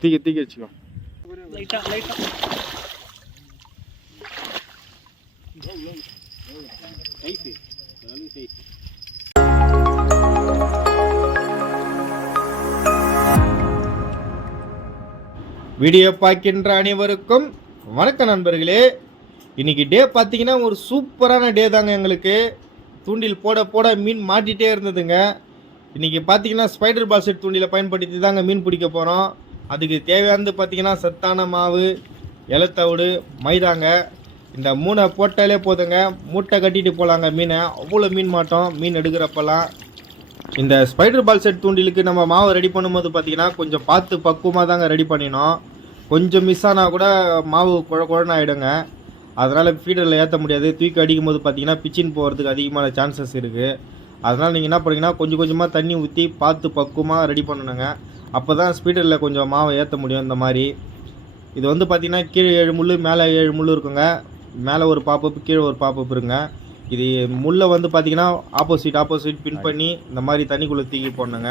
தூக்கி தூக்கி வச்சுக்கோ. வீடியோ பார்க்கின்ற அனைவருக்கும் வணக்கம் நண்பர்களே. இன்னைக்கு டே பார்த்தீங்கன்னா ஒரு சூப்பரான டே தாங்க எங்களுக்கு. தூண்டில் போட போட மீன் மாட்டிகிட்டே இருந்ததுங்க. இன்றைக்கி பார்த்தீங்கன்னா ஸ்பைடர் பாஸ்கெட் தூண்டிலை பயன்படுத்தி தாங்க மீன் பிடிக்க போகிறோம் அதுக்கு தேவையானது பார்த்தீங்கன்னா சத்தான மாவு இலத்தவிடு மைதாங்க. இந்த மூணை போட்டாலே போதுங்க. மூட்டை கட்டிட்டு போகலாங்க மீனை. அவ்வளோ மீன் மாட்டோம். மீன் எடுக்கிறப்பெல்லாம். இந்த ஸ்பைடர் பால் செட் தூண்டிலுக்கு நம்ம மாவை ரெடி பண்ணும்போது பார்த்தீங்கன்னா கொஞ்சம் பார்த்து பக்குவமாக தாங்க ரெடி பண்ணினோம். கொஞ்சம் மிஸ் ஆனால் கூட மாவு குழ குழன்னு ஆகிடுங்க அதனால் ஃபீடரில் ஏற்ற முடியாது. தூக்கி அடிக்கும் போது பார்த்தீங்கன்னா பிச்சின் போகிறதுக்கு அதிகமான சான்சஸ் இருக்குது அதனால் நீங்கள் என்ன பண்ணுறீங்கன்னா கொஞ்சம் கொஞ்சமாக தண்ணி ஊற்றி பார்த்து பக்குவமாக ரெடி பண்ணணுங்க. அப்போ தான் ஸ்பீடரில் கொஞ்சம் மாவை ஏற்ற முடியும் இந்த மாதிரி. இது வந்து பார்த்தீங்கன்னா கீழே ஏழு முள் மேலே ஏழு முள் இருக்குங்க. மேலே ஒரு பாப்பப் கீழே ஒரு பாப்பப் இருங்க. இது முள்ளை வந்து பார்த்தீங்கன்னா ஆப்போசிட் ஆப்போசிட் பின் பண்ணி இந்த மாதிரி தண்ணிக்குள்ளே தூக்கி போடணுங்க.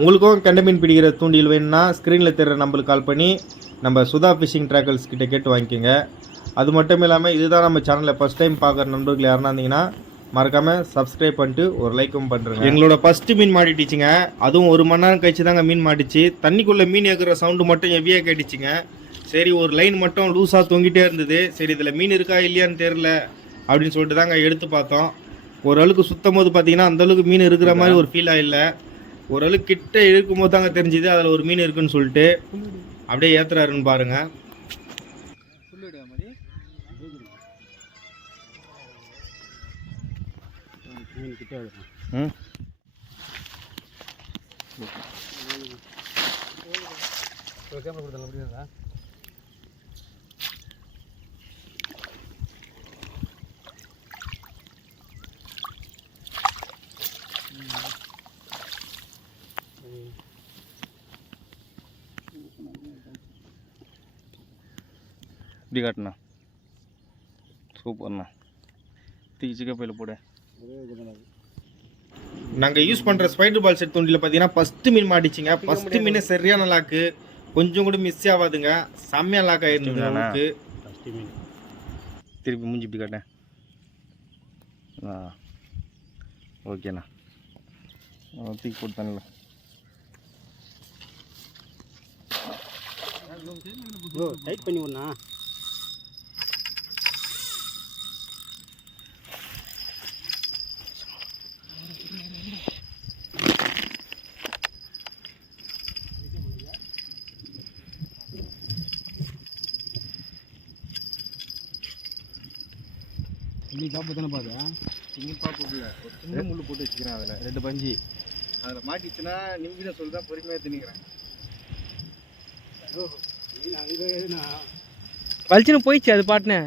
உங்களுக்கும் கெண்டை மீன் பிடிக்கிற தூண்டில் வேணும்னா ஸ்க்ரீனில் தெரிற நம்பருக்கு கால் பண்ணி நம்ம சுதா ஃபிஷிங் ட்ராக்கல்ஸ் கிட்ட கேட்டு வாங்கிக்கோங்க. அது மட்டும் இல்லாமல் இதுதான் நம்ம சேனலில் ஃபஸ்ட் டைம் பார்க்குற நண்பர்கள் யாருன்னா இருந்தீங்கன்னா மறக்காமல் சப்ஸ்கிரைப் பண்ணிட்டு ஒரு லைக்கும் பண்ணுறேங்க எங்களோட ஃபஸ்ட்டு மீன் மாட்டிடுச்சுங்க. அதுவும் ஒரு மணி நேரம் கழிச்சு தாங்க மீன் மாட்டிச்சு. தண்ணிக்குள்ளே மீன் ஏற்கிற சவுண்டு மட்டும் ஹெவியாக கேட்டுச்சுங்க. சரி ஒரு லைன் மட்டும் லூஸாக தொங்கிட்டே இருந்தது. சரி இதில் மீன் இருக்கா இல்லையான்னு தெரில அப்படின்னு சொல்லிட்டு தாங்க எடுத்து பார்த்தோம். ஓரளவுக்கு சுத்தம் போது பார்த்தீங்கன்னா அந்தளவுக்கு மீன் இருக்கிற மாதிரி ஒரு ஃபீலாக இல்லை. ஓரளவுக்கு கிட்ட இழுக்கும் போது தாங்க தெரிஞ்சுது அதில் ஒரு மீன் இருக்குன்னு சொல்லிட்டு அப்படியே ஏத்துறாருன்னு பாருங்கள் ம். இப்படி காட்டுண்ணா. சூப்பர்ண்ணா. தூக்கி சிக்கப்பையில் போடு. நாங்கள் யூஸ் பண்ணுற ஸ்பைடர் பால் செட் தூண்டில் பார்த்தீங்கன்னா ஃபஸ்ட்டு மீன் மாட்டிச்சிங்க. ஃபஸ்ட்டு மீன் சரியான லாக்கு கொஞ்சம் கூட மிஸ் ஆகாதுங்க. செம்மையா லாக் ஆயிருந்தது நமக்கு. திருப்பி மூஞ்சி இப்படி காட்டேன் ஆ. ஓகேண்ணா தூக்கி தண்ணியில் டைட் பண்ணி விடணா இன்னைக்கு பாப்பு தானே பாதா சிங்கிள் பாப்பு இல்லை ஒரு சின்ன முள்ளு போட்டு வச்சுக்கிறேன் அதில். ரெண்டு பஞ்சு. அதில் மாட்டிச்சுன்னா நிம்மதியாக சொல்லி தான் பொறுமையாக திணிக்கிறேன். வலிச்சுன்னு போயிடுச்சு அது பாட்டுனே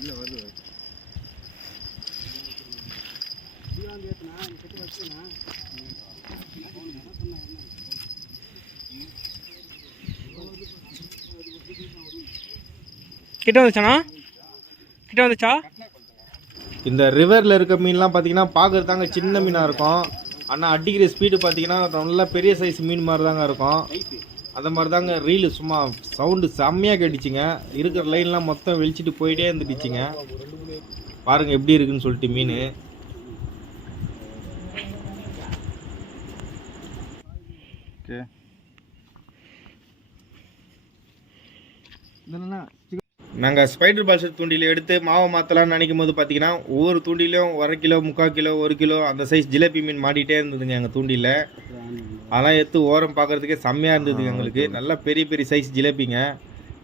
இல்லை வருது கிட்ட வந்துச்சாண்ணா கிட்ட வந்துச்சா? இந்த ரிவரில் இருக்க மீன்லாம் பார்த்தீங்கன்னா பார்க்கறது தாங்க சின்ன மீனாக இருக்கும். ஆனால் அடிக்கிற ஸ்பீடு பார்த்தீங்கன்னா நல்லா பெரிய சைஸ் மீன் மாதிரி தாங்க இருக்கும். அந்த மாதிரி தாங்க ரீலு சும்மா சவுண்டு செம்மையாக கேட்டுச்சுங்க. இருக்கிற லைன்லாம் மொத்தம் வெளிச்சிட்டு போயிட்டே இருந்துட்டுச்சுங்க பாருங்க எப்படி இருக்குன்னு சொல்லிட்டு மீன். ஓகே. நாங்கள் ஸ்பைடர் பால்ஸ் தூண்டில எடுத்து மாவை மாற்றலாம்னு நினைக்கும் போது பார்த்தீங்கன்னா ஒவ்வொரு தூண்டிலையும் ஒரு கிலோ முக்கால் கிலோ ஒரு கிலோ அந்த சைஸ் ஜிலேபி மீன் மாட்டிகிட்டே இருந்ததுங்க எங்கள் தூண்டில. அதெல்லாம் எடுத்து ஓரம் பார்க்கறதுக்கே செம்மையாக இருந்ததுங்க எங்களுக்கு. நல்லா பெரிய பெரிய சைஸ் ஜிலேபிங்க.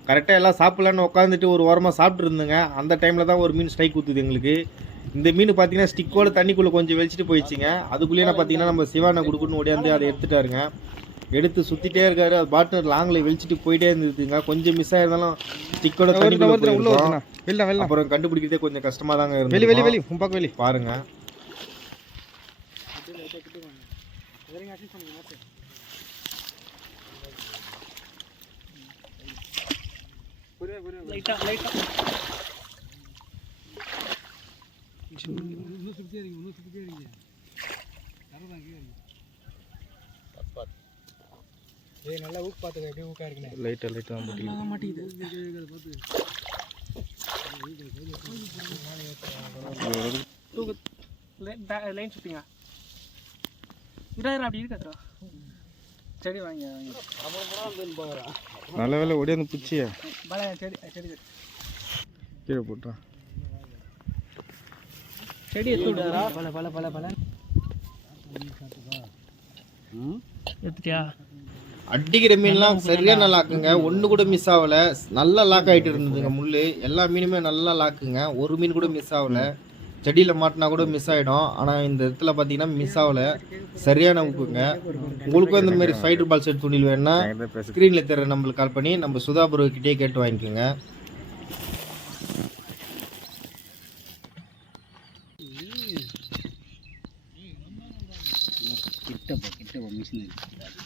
கரெக்டாக எல்லாம் சாப்பிட்லான்னு உட்காந்துட்டு ஒரு ஓரமாக சாப்பிட்டு இருந்தேங்க. அந்த டைமில் தான் ஒரு மீன் ஸ்ட்ரைக் ஊற்றுது எங்களுக்கு. இந்த மீன் பார்த்தீங்கன்னா ஸ்டிக்கோட தண்ணிக்குள்ளே கொஞ்சம் வெளிச்சிட்டு போயிடுச்சுங்க. அதுக்குள்ளேயே பார்த்தீங்கன்னா நம்ம சிவானை கொடுக்குன்னு ஓடியாந்து அதை எடுத்துட்டாருங்க. எடுத்து சுற்றிட்டே இருக்காரு. அது பாட்னர் லாங்கில் வெளிச்சிட்டு போயிட்டே இருந்ததுங்க கொஞ்சம் மிஸ் ஆயிருந்தாலும் ஸ்டிக்கோட தண்ணிக்குள்ளே உள்ள வெளில வெளில அப்புறம் கண்டுபிடிக்கிறதே கொஞ்சம் கஷ்டமாக தாங்க வெளி இருந்தது. வெளி வெளி உன் பக்கம் வெளி. பாருங்க. லைட்டா லைட்டா ஏய் நல்லா ஊக்கு பார்த்துக்க எப்படி ஊக்கா இருக்குண்ணே லைட்டாக லைட்டாக மாட்டிக்கிது. மாட்டேங்குது லைன் சுத்திங்க. இதா அப்படி இருக்காதுடா செடி வாங்க வாங்க. நல்ல வேலை ஒடியாந்து பிடிச்சியா பல செடி செடி கீழே போட்டான் செடி எடுத்து விடுறா பல பல பல பல. எடுத்துட்டியா? அடிக்கிற மீன்லாம் சரியான லாக்குங்க ஒன்று கூட மிஸ் ஆகலை. நல்லா லாக் ஆகிட்டு இருந்ததுங்க முள் எல்லா மீனுமே நல்லா லாக்குங்க ஒரு மீன் கூட மிஸ் ஆகலை. செடியில் மாட்டினா கூட மிஸ் ஆகிடும் ஆனால் இந்த இடத்துல பார்த்தீங்கன்னா மிஸ் ஆகலை. சரியான உப்புங்க உங்களுக்கும் இந்த மாதிரி ஃபைட்டர் பால் செட் துணியில் வேணும்னா ஸ்க்ரீனில் தெரிய நம்மளுக்கு கால் பண்ணி நம்ம சுதாபுரம் கிட்டே கேட்டு வாங்கிக்கோங்க கிட்டப்பா கிட்டப்பா மிஷின் ஆனால்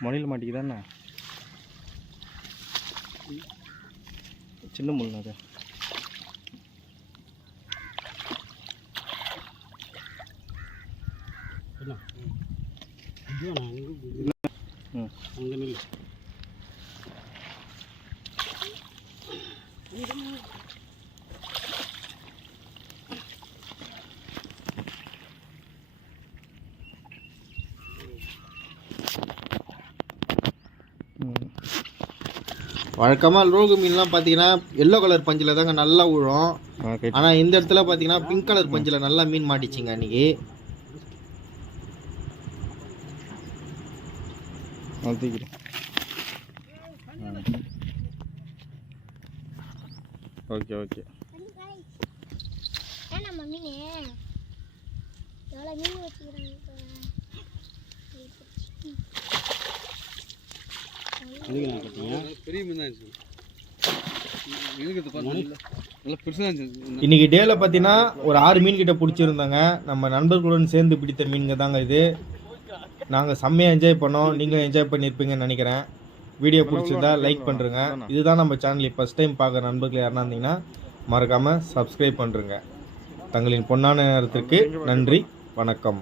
மணியில் மாட்டிக்குதாண்ணா சின்ன முள் அது. என்ன அங்கே நில்லு வழக்கமாக ரோகு மீன்லாம் பார்த்தீங்கன்னா எல்லோ கலர் பஞ்சில் தாங்க நல்லா விழும் ஓகே ஆனால் இந்த இடத்துல பார்த்தீங்கன்னா பிங்க் கலர் பஞ்சில் நல்லா மீன் மாட்டிச்சிங்க அன்னைக்கு. தூக்கிறேன் ஓகே ஓகே. எவ்வளோ மீன்? வச்சுக்கிறாங்க பெரிய மீன் தான் இருந்துச்சு இருக்கிறது பார்த்தீங்கன்னா நல்லா பெருசாக இருந்துச்சு இன்னைக்கு டேல பார்த்தீங்கன்னா ஒரு ஆறு மீன் கிட்ட பிடிச்சிருந்தாங்க. நம்ம நண்பர்களுடன் சேர்ந்து பிடித்த மீன்க தாங்க இது. நாங்கள் செம்மையாக என்ஜாய் பண்ணோம். நீங்களும் என்ஜாய் பண்ணியிருப்பீங்கன்னு நினைக்கிறேன். வீடியோ பிடிச்சிருந்தா லைக் பண்ணுறேங்க இதுதான் நம்ம சேனல் ஃபஸ்ட் டைம் பார்க்குற நண்பர்கள் யாருன்னா இருந்தீங்கன்னா மறக்காமல் சப்ஸ்கிரைப் பண்ணுறங்க தங்களின் பொன்னான நேரத்திற்கு நன்றி. வணக்கம்.